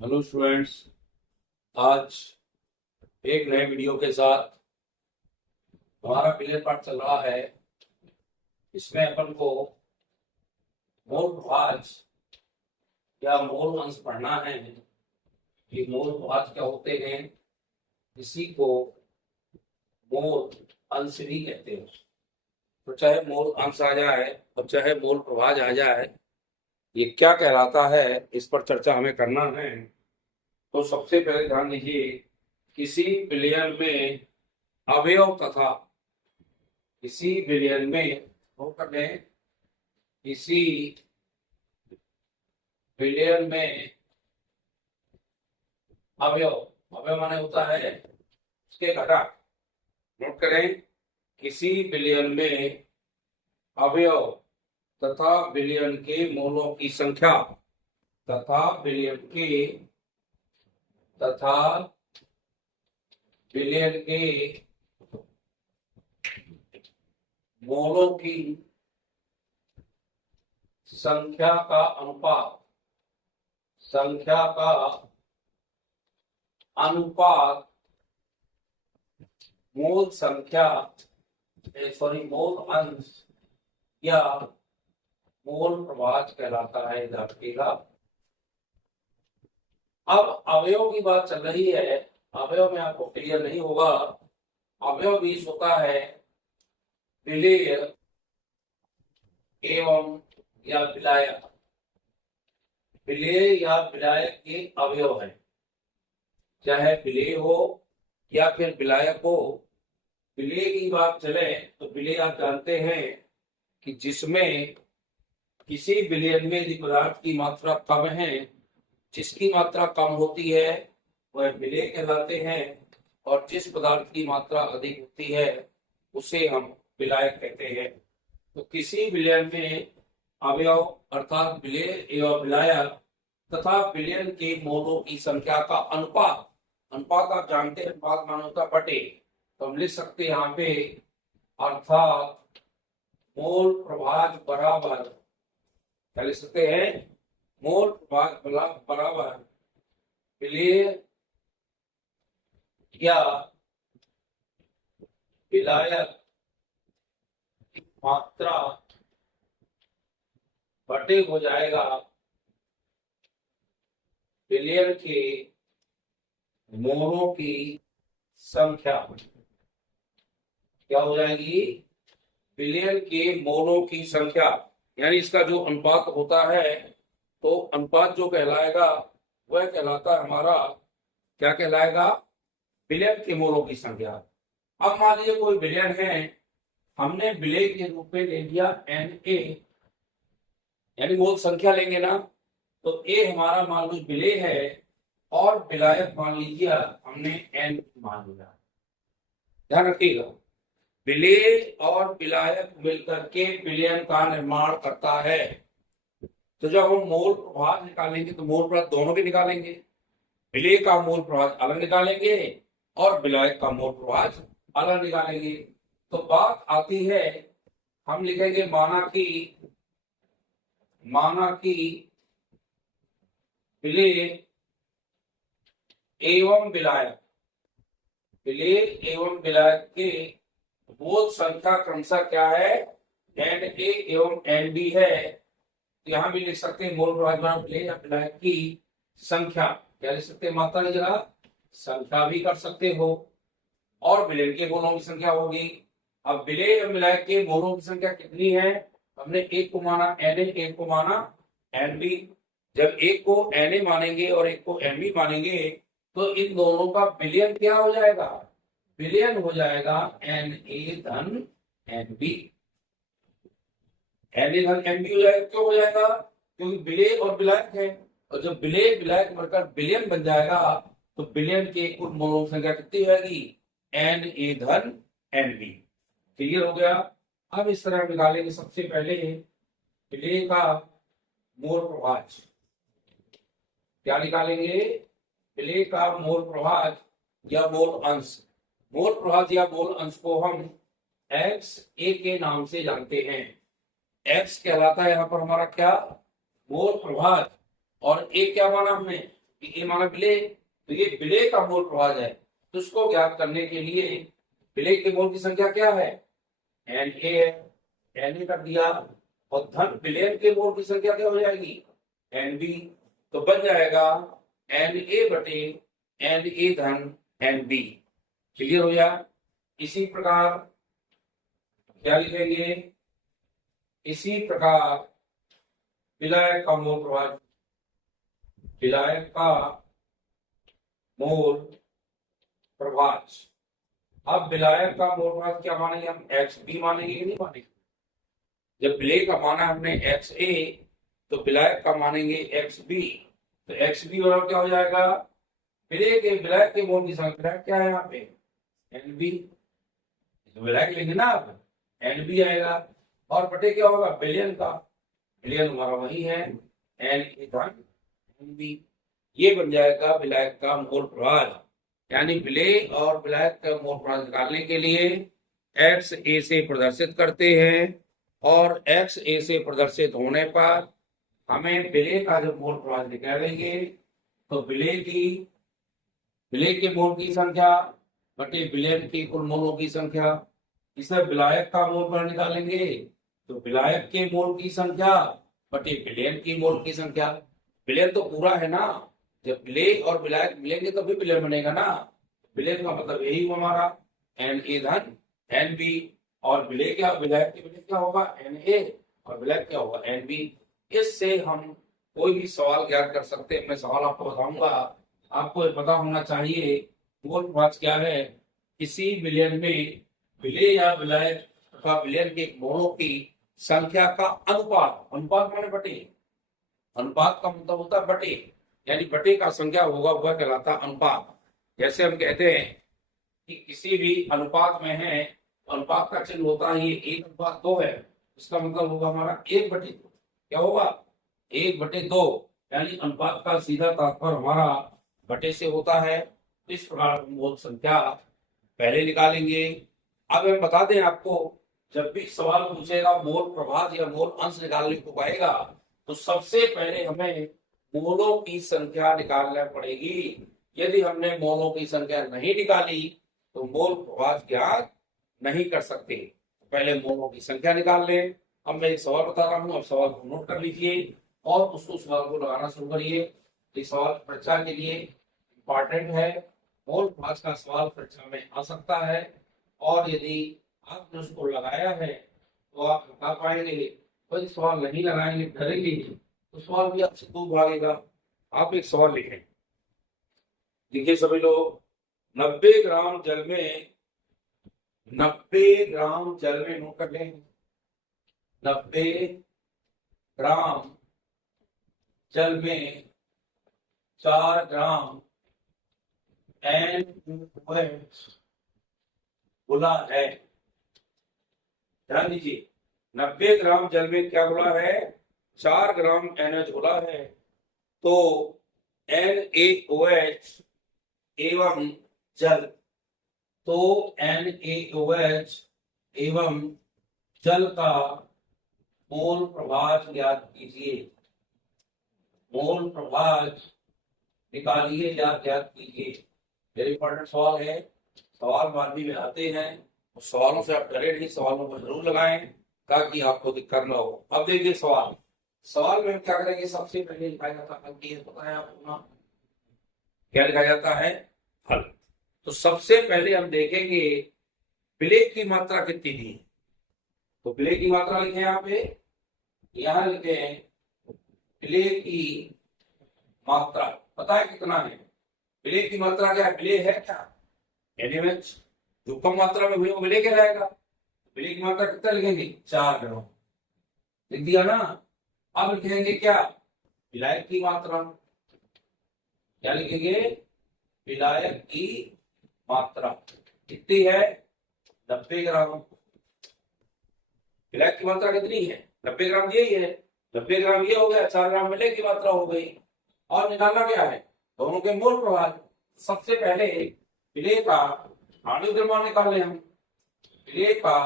Hello students. आज एक नए वीडियो के साथ हमारा क्लियर पाठ चल रहा है। इसमें अपन को मूल भाज या मूल अंश पढ़ना है कि मूल भाज क्या होते हैं। इसी को मूल अंश भी कहते हैं। तो चाहे मूल अंश आ जाए और चाहे मूल प्रभाज आ जाए, ये क्या कहलाता है, इस पर चर्चा हमें करना है। तो सबसे पहले ध्यान दीजिए, किसी विलयन में अवयव तथा किसी विलयन में होकर में किसी विलयन में अवयव अवयव माने होता है उसके घटक। नोट करें, किसी विलयन में अवयव तथा विलयन के मूलों की संख्या तथा तथा विलयन के मूलों की संख्या का अनुपात मूल संख्या मूल अंश या मूल प्रभाज कहलाता है। याद रखिएगा। अब अवयव की बात चल रही है। अवयव में आपको क्लियर नहीं होगा, अवयव बीज होता है विलेय एवं या विलायक। विलेय या विलायक के अवयव है, चाहे विलेय हो या फिर विलायक हो। विलेय की बात चले तो विलेय आप जानते हैं कि जिसमें किसी विलयन में यदि पदार्थ की मात्रा कम है, जिसकी मात्रा कम होती है वह विलेय कहलाते हैं, और जिस पदार्थ की मात्रा अधिक होती है उसे हम विलायक कहते हैं। तो किसी विलयन में अवयव अर्थात विलेय एवं विलायक तथा विलयन के मोलों की संख्या का अनुपात। अनुपात आप जानते हैं, अनुपात माने होता बटे। तो हम लिख सकते हैं यहाँ पे अर्थात मोल प्रभाज बराबर, क्या लिख सकते हैं, मोल प्रभाज बराबर विलेय या विलायक मात्रा बटे हो जाएगा विलयन के मोलों की संख्या। क्या हो जाएगी? विलयन के मोलों की संख्या। यानी इसका जो अनुपात होता है, तो अनुपात जो कहलाएगा वह कहलाता है हमारा, क्या कहलाएगा, विलयन के मोलों की संख्या। अब मान लीजिए कोई विलयन है, हमने विलेय के रूप में ले लिया Na, यानी मोल संख्या लेंगे ना, तो A हमारा मान लो विलेय है और विलायक मान लीजिए हमने N मान लिया। ध्यान रखिएगा, विलेय और विलायक मिलकर के विलयन का निर्माण करता है। तो जब हम मोल प्रभाज निकालेंगे तो मोल प्रभाज दोनों के निकालेंगे। विलेय का मोल प्रभाज अलग निकालेंगे और विलायक का मोल प्रभाज अलग निकालेंगे। तो बात आती है, हम लिखेंगे माना कि विलेय एवं विलायक के मोल संख्या क्रमशः क्या है, Na एवं Nb है। तो यहां भी लिख सकते हैं मोल प्रभाज विलेय या विलायक की संख्या। क्या लिख सकते हैं? मात्रा की जगह संख्या भी कर सकते हो, और विलयन के मोलों की संख्या होगी। अब विलेय एवं विलायक के मोलों की संख्या कितनी है? हमने एक को माना Na, एक को माना Nb। जब एक को Na मानेंगे और एक को Nb मानेंगे, तो इन दोनों का विलयन क्या हो जाएगा? विलयन हो जाएगा Na धन Nb। Na धन Nb हो जाएगा। क्यों हो जाएगा? क्योंकि विलेय और विलायक है, और जब विलेय विलायक मिलकर विलयन बन जाएगा तो विलयन के कुल मोलों की संख्या कितनी होगी? Na धन Nb। क्लियर हो गया। अब इस तरह निकालेंगे। सबसे पहले विलेय का मोल प्रभाज। क्या निकालेंगे? विलेय का मोल प्रभाज या मोल अंश। मोल प्रभाज या मोल अंश को हम XA के नाम से जानते हैं। X कहलाता है यहाँ पर हमारा क्या? मोल प्रभाज। और A क्या माना हमने? ए माना विलेय, तो ये विलेय का मोल प्रभाज है। तो उसको ज्ञात करने के लिए विलेय के मोल की संख्या क्या है, एन ए है, एन ए कर दिया, और धन विलयन के मोल की संख्या क्या हो जाएगी, एन बी। तो बन जाएगा एन ए बटे एन ए धन एन बी। क्लियर हो गया। इसी प्रकार क्या लिखेंगे, इसी प्रकार विलायक का मोल प्रभाज, विलायक का मोल प्रभाज। अब विलायक का मोल प्रभाज क्या मानेंगे हम, एक्स बी मानेंगे कि नहीं मानेंगे। जब विलेय का माना हमने एक्स ए, तो विलायक का मानेंगे एक्स बी। तो एक्स बी बराबर क्या हो जाएगा, विलेय के विलायक के मोल की संख्या क्या है यहाँ पे, एन बी। तो विलायक लेंगे ना आप, एन बी आएगा, और बटे क्या होगा विलयन का, विलयन हमारा वही है एन ए धन एन बी। ये बन जाएगा विलायक का मोल प्रभाज। यानी विलेय और विलायक का मोल प्रभाज निकालने के लिए एक्स ए से प्रदर्शित करते हैं, और एक्स ए से प्रदर्शित होने पर हमें विलेय का जब मोल प्रभाज निकालेंगे तो विलेय के मोल की संख्या बटे विलयन की कुल मोलों की संख्या। इसे विलायक का मोल प्रभाज निकालेंगे तो विलायक के मोल की संख्या बटे विलयन की मोल की संख्या। विलयन तो पूरा है ना, जब विलेय और विलायक मिलेंगे तो भी विलयन बनेगा ना। विलयन का मतलब यही हुआ हमारा एन ए धन एन बी, और विलेय क्या, विलायक के विलय क्या होगा एन ए, और विलायक क्या होगा एन बी। इससे हम कोई भी सवाल ज्ञात कर सकते हैं। मैं सवाल आपको बताऊंगा, आपको पता होना चाहिए मोल प्रभाज क्या है। किसी विलयन में विलेय या विलायक तथा विलयन के मोलों की संख्या का अनुपात, अनुपात माने बटे, अनुपात का मतलब होता है बटे, यानी बटे का संख्या होगा वह कहलाता अनुपात। जैसे हम कहते हैं कि किसी भी अनुपात में है, अनुपात का चिन्ह होता है ये 1:2 है, इसका मतलब होगा हमारा 1/2। क्या होगा 1/2, यानी अनुपात का सीधा तात्पर्य हमारा बटे से होता है। इस प्रकार हम मोल संख्या पहले निकालेंगे। अब हम बता दें आपको, जब भी सवाल पूछेगा मोल प्रभाज या मोल अंश निकालने को कहेगा तो सबसे पहले हमें मोलों की संख्या निकालना पड़ेगी। यदि हमने मोलों की संख्या नहीं निकाली तो मोल प्रभाज ज्ञात नहीं कर सकते। पहले मोलों की संख्या निकाल लें। अब मैं एक सवाल बता रहा हूँ, अब सवाल को नोट कर लीजिए और उसको सवाल को लगाना शुरू करिए। ये सवाल परीक्षा के लिए इंपॉर्टेंट है। मोल प्रभाज का सवाल परीक्षा में आ सकता है, और यदि आपने उसको लगाया है तो आप बता पाएंगे। कोई सवाल नहीं लगाएंगे, करेंगे तो सवाल भी आपसे दूर भागेगा। आप एक सवाल लिखें, देखिए सभी लोग, 90 ग्राम जल में, 90 ग्राम जल में नोट कर लें, 90 ग्राम जल में 4 ग्राम NaOH घुला है। ध्यान दीजिए, 90 ग्राम जल में क्या घुला है, 4 ग्राम NaOH घुला है। तो NaOH एवं जल, तो NaOH एवं जल का मोल प्रभाज ज्ञात कीजिए। मोल प्रभाज निकालिए या ज्ञात कीजिए। वेरी इंपॉर्टेंट सवाल है। सवाल माध्यम में आते हैं, सवालों से आप डरे नहीं, सवालों को जरूर लगाएं ताकि आपको दिक्कत न हो। अब देखिए सवाल, सवाल में हम क्या करेंगे, सबसे पहले लिखा जाता है, पता है आपको ना क्या लिखा जाता है, हल। तो सबसे पहले हम देखेंगे विलेय की मात्रा कितनी थी। तो विलेय की मात्रा लिखे यहाँ पे, यहाँ लिखे विलेय की मात्रा, पता है कितना है विलेय की मात्रा, क्या है विलेय है क्या NaOH, जो कम मात्रा में वो विलेय क्या रहेगा। विलेय की मात्रा कितना लिखेंगे, 4 ग्राम लिख दिया ना। अब लिखेंगे क्या, विलायक की मात्रा, क्या लिखेंगे, विलायक की मात्रा कितनी है, 90 ग्राम। विलायक की मात्रा कितनी है, 90 ग्राम यही है, 90 ग्राम ये हो गया, 4 ग्राम विलेय की मात्रा हो गई। और निकालना क्या है, दोनों के मोल प्रभाज। सबसे पहले विलेय का आणविक द्रव्यमान निकाल लें हम। विलेय का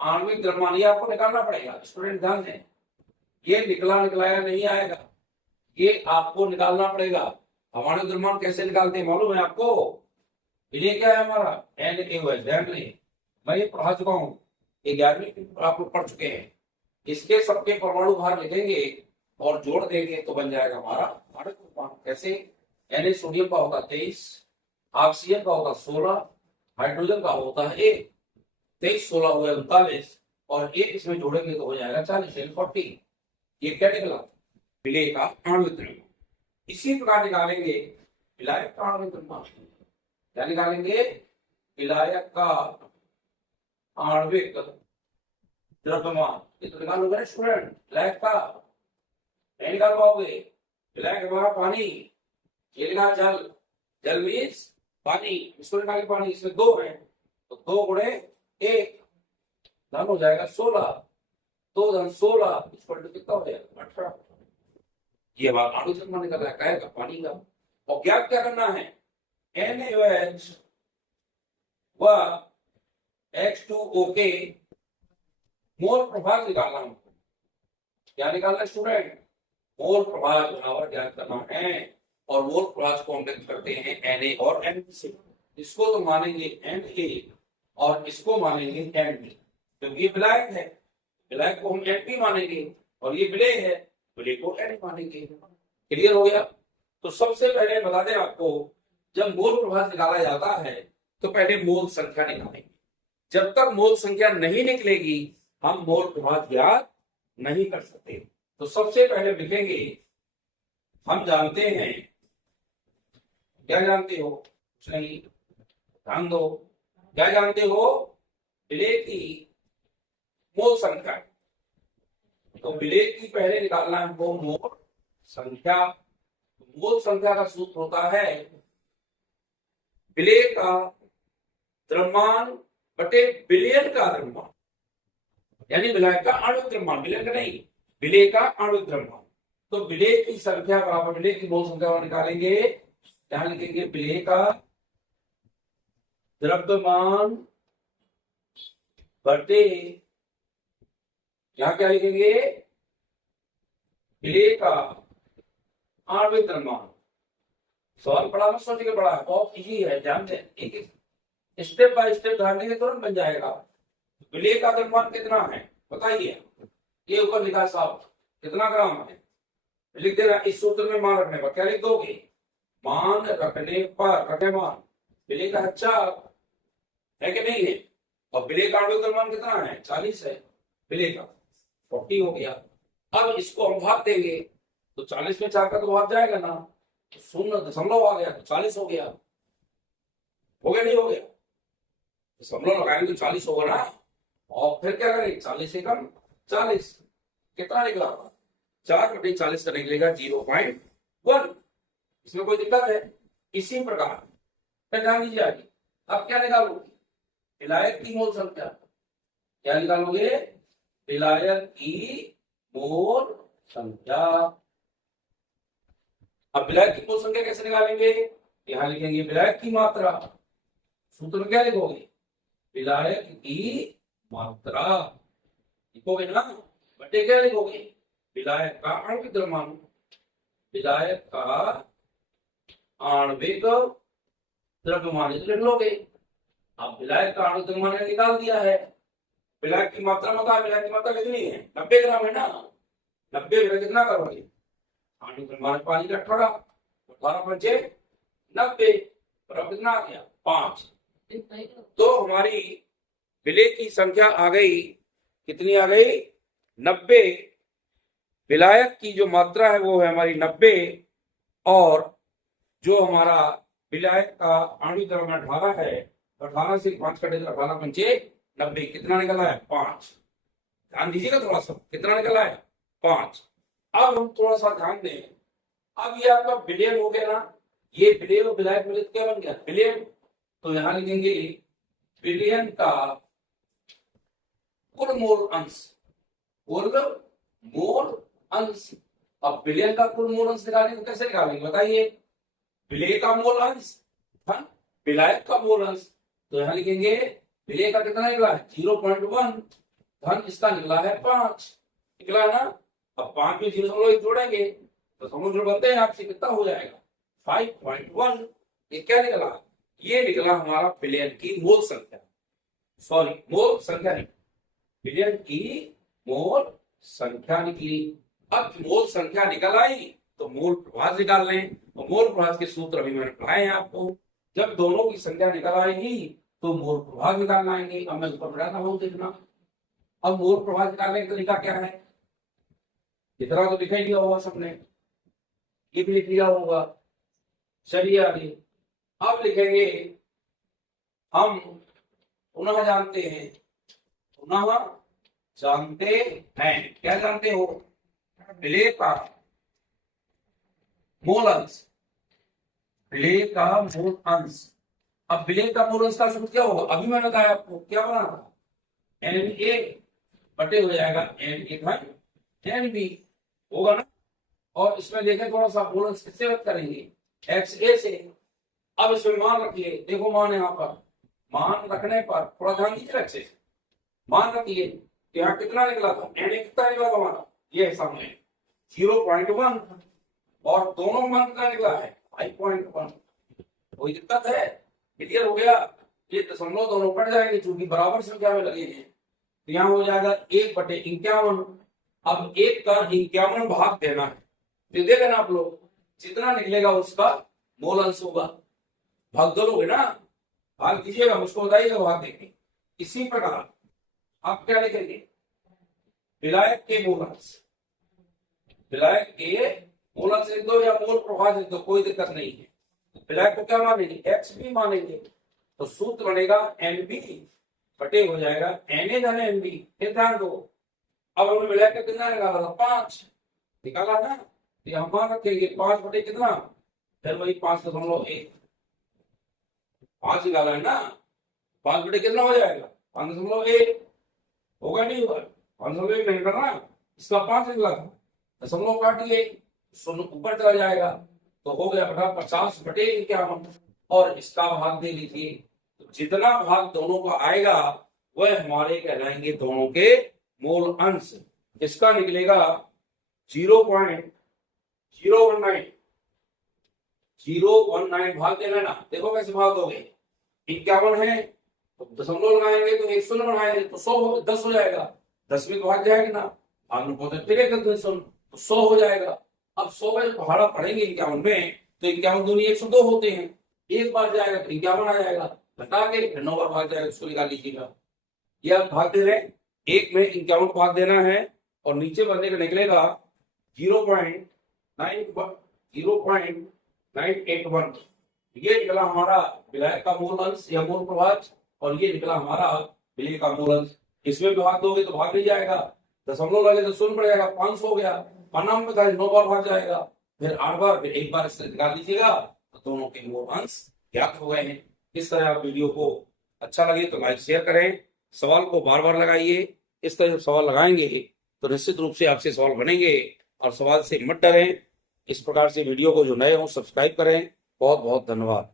आणविक द्रव्यमान ये आपको निकालना पड़ेगा। स्टूडेंट ध्यान दें, ये निकला निकलाया नहीं आएगा, ये आपको निकालना पड़ेगा। हमारे द्रव्यमान कैसे निकालते हैं मालूम है आपको? ये क्या है हमारा NaOH, ध्यान नहीं मैं ये पढ़ा चुका हूँ, 11वीं आप लोग पढ़ चुके हैं। इसके सबके परमाणु भार लिखेंगे और जोड़ देंगे तो बन जाएगा हमारा आणविक द्रव्यमान। कैसे? Na सोडियम का होगा 23, ऑक्सीजन का होगा 16, हाइड्रोजन का होता है 1, 23 16 हुए 39 और 1 इसमें जोड़ेंगे तो हो जाएगा 40, 40। ये क्या निकला? विलेय का आणविक द्रव्यमान। इसी प्रकार निकालेंगे विलायक का आणविक द्रव्यमान। क्या निकालेंगे? विलायक का आणविक द्रव्यमान। ये तो निकालोगे ना स्टूडेंट, विलायक का नहीं निकाल पाओगे। विलायक हमारा पानी, ये लिखा जल, जल मीन्स पानी, इसको निकाले पानी, इसमें 2 है तो 2 गुणे 1 धन हो जाएगा 16, 2 धन 16 इसको कितना हो जाएगा 18। ये हमारा आणविक द्रव्यमान निकल रहा है पानी का। और क्या क्या करना है? NaOH व H2O के मोल प्रभाव निकालना हमको। क्या निकालना है स्टूडेंट? मोल प्रभाव बराबर ज्ञात करना है और मोल प्रभाव को हम व्यक्त करते हैं Na और N से। इसको तो मानेंगे Na और इसको मानेंगे Nb, क्योंकि ये विलायक है, विलायक को हम Np मानेंगे और ये विलेय है, विलेय को N मानेंगे। क्लियर हो गया? तो सबसे पहले बता दें आपको, जब मोल प्रभाव निकाला जाता है तो पहले मोल संख्या निकालेंगे। जब तक मोल संख्या नहीं निकलेगी हम मोल प्रभाव ज्ञात नहीं कर सकते। तो सबसे पहले लिखेंगे, हम जानते हैं, क्या जानते हो? कुछ नहीं, ध्यान दो, क्या जानते हो? विलेय की मोल संख्या। तो विलेय की पहले निकालना है हमको मोल संख्या। मोल संख्या का सूत्र होता है विलेय का द्रव्यमान बटे विलयन का द्रव्यमान, यानी विलायक का आणविक द्रव्यमान, विलयन का नहीं, विलेय का आणविक द्रव्यमान। तो विलेय की संख्या बराबर विलेय की मोल संख्या निकालेंगे, क्या लिखेंगे? विलेय का द्रव्यमान बटे, यहां क्या लिखेंगे? विलेय का आणविक द्रव्यमान। सवाल पढ़ा मत सोच के पढ़ा, बहुत इजी है, ध्यान दें, एक स्टेप बाय स्टेप ध्यान देंगे तुरंत बन जाएगा। विलेय का द्रव्यमान कितना है बताइए? ये ऊपर लिखा साहब कितना ग्राम है, लिख देना। इस सूत्र में मान रखने पर क्या लिख दोगे? मान रखने पर मान विलेय का अच्छा है कि नहीं है? और विलेय का आणविक द्रव्यमान कितना है? 40 है, विलेय का 40 हो गया। अब इसको हम भाग देंगे तो 40 में 4 का तो भाग जाएगा ना, तो 0.0 आ गया तो 40 हो गया। हो गया नहीं हो गया? दशमलव लगाएंगे तो 40 होगा ना। और फिर क्या करेंगे? 40 से कम 40 कितना निकला? 4/40 का निकलेगा 0.1। इसमें कोई दिक्कत है? इसी प्रकार ध्यान दीजिए आगे। अब क्या निकालोगे? विलायक की मोल संख्या। क्या निकालोगे? विलायक की मोल संख्या। अब विलायक की मोल संख्या कैसे निकालेंगे? यहां लिखेंगे विलायक की मात्रा। सूत्र में क्या लिखोगे? विलायक की मात्रा लिखोगे ना, बटे क्या लिखोगे? विलायक का आणविक द्रव्यमान। विलायक का आणविक द्रव्यमान लिख लोगे। अब विलायक का आणविक द्रव्यमान निकाल दिया है। विलायक की मात्रा बता, विलायक की मात्रा कितनी है? 90 ग्राम है ना। 90 में कितना करोगे? आणविक द्रव्यमान पानी का 18, 18 पंचे 90, और अब कितना आ गया? 5। तो हमारी विलेय की संख्या आ गई, कितनी आ गई? 90। विलायक की जो मात्रा है वो है हमारी 90, और जो हमारा विलायक का आणविक द्रव्यमान 18 है, 18 से 5 कटे तो 18 पंचे 90, कितना निकला है? 5। ध्यान दीजिएगा थोड़ा सा, कितना निकला है? 5। अब हम थोड़ा सा ध्यान दें। अब ये आपका विलयन हो गया ना, ये विलेय और विलायक मिलित क्या बन गया? विलयन। तो यहां लिखेंगे विलयन का कुल मोल अंश, कुल मोल अंश। अब विलयन का कुल मोल अंश निकालेंगे तो कैसे निकालेंगे बताइए? विलेय का मोल अंश धन विलायक का मोल अंश। तो यहां लिखेंगे विलेय का कितना निकला है? 0.1 धन इसका निकला है 5, निकला ना। अब 5 में 0.1 जोड़ेंगे तो समुद्र बनते हैं आपसे, कितना हो जाएगा? 5.1। ये क्या निकला? ये निकला हमारा बिलियन की मोल संख्या, सॉरी मोल संख्या नहीं, बिलियन की मोल संख्या निकली। अब मोल संख्या निकल आई तो मोल प्रभाज निकाल लें। तो मोल प्रभाज के सूत्र अभी मैंने पढ़ाए हैं आपको। जब दोनों की संख्या निकल आएगी तो मोल प्रभाज निकालना आएंगे। अब मैं ऊपर बढ़ाता हूं, देखना। अब मोल प्रभाज निकालने का तरीका क्या है? इतना तो लिखा ही लिया होगा सबने, ये भी लिख लिया होगा। चलिए आगे अब लिखेंगे हम पुनः जानते हैं, पुनः जानते हैं। क्या जानते हो? विलेय का मूल अंश, विलेय का मूल अंश। अब विलेय का मूल अंश का सूत्र क्या होगा? अभी मैंने बताया आपको, क्या बना था? NA बटे हो जाएगा NA होगा ना। और इसमें देखें थोड़ा सा मूल अंश किससे व्यक्त करेंगे? XA से। अब इसमें मान रखिए, देखो मान यहाँ पर, मान रखने पर थोड़ा ध्यान दीजिए अच्छे से। मान रखिए यहाँ कितना निकला था? NA कितना निकला था हमारा? ये है सामने 0.1 और दोनों मान कितना निकला है? 5.1। कोई दिक्कत है? क्लियर हो गया? ये दशमलव दोनों कट जाएंगे क्योंकि बराबर संख्या में लगे हैं। तो यहाँ हो जाएगा 1/51। अब 1 का 51 भाग देना है, तो देगा ना आप लोग, जितना निकलेगा उसका मोल अंश होगा। भाग दोगे ना, भाग दीजिएगा, मुझको बताइएगा भाग देंगे। इसी प्रकार आप क्या लिखेंगे? विलायक के मूल अंश, विलायक के मूल अंश लिख दो या मोल प्रभाज लिख दो, कोई दिक्कत नहीं है। विलायक को क्या मानेंगे? XB मानेंगे। तो सूत्र बनेगा NB बटे हो जाएगा NA जाने NB। फिर ध्यान दो, अब हमने विलायक का कितना निकाला था? 5 निकाला ना। तो यहाँ मान रखेंगे 5 बटे कितना? फिर वही 5.1, 5 निकाला है ना। 5 बटे कितना हो जाएगा? 5.1 होगा, नहीं होगा? 5.1 नहीं करना, इसका 5 निकला था, दशमलव काटिए, शून्य ऊपर चला जाएगा, तो हो गया बटा 50 बटे 51। और इसका भाग दे लीजिए, तो जितना भाग दोनों का आएगा वह हमारे कहलाएंगे दोनों के मूल अंश। इसका निकलेगा 0.019 भाग देना ना। देखो कैसे भाग दोगे? 51 है तो दशमलव लगाएंगे तो 1 शून्य बनाएंगे तो 10 हो जाएगा। 10 में भाग जाएगा ना, भाग में पहुंचे तो 100 हो जाएगा। अब 100 का जब पहाड़ा पढ़ेंगे 51 में, तो 51 दूनी 102 होते हैं। एक बार जाएगा तो 51 आ जाएगा, घटा के फिर 9 बार भाग जाएगा, उसको निकाल लीजिएगा। ये आप भाग दे रहे हैं, एक में 51 को भाग देना है और नीचे बनने का निकलेगा 0.981। ये निकला हमारा विलायक का मूल अंश या मूल प्रभाज, और ये निकला हमारा विलेय का मूल अंश। इसमें भाग दोगे तो भाग नहीं जाएगा, दशमलव लगे तो शून्य पड़ जाएगा, 500 हो गया। पन्नाम में था 9 बार भाग जाएगा, फिर 8 बार, फिर एक बार इससे निकाल लीजिएगा, तो दोनों के मूल अंश ज्ञात हो गए हैं। इस तरह आप वीडियो को अच्छा लगे तो लाइक शेयर करें, सवाल को बार बार लगाइए। इस तरह जब सवाल लगाएंगे तो निश्चित रूप से आपसे सवाल बनेंगे, और सवाल से मत डरें। इस प्रकार से वीडियो को जो नए हों सब्सक्राइब करें। बहुत बहुत धन्यवाद।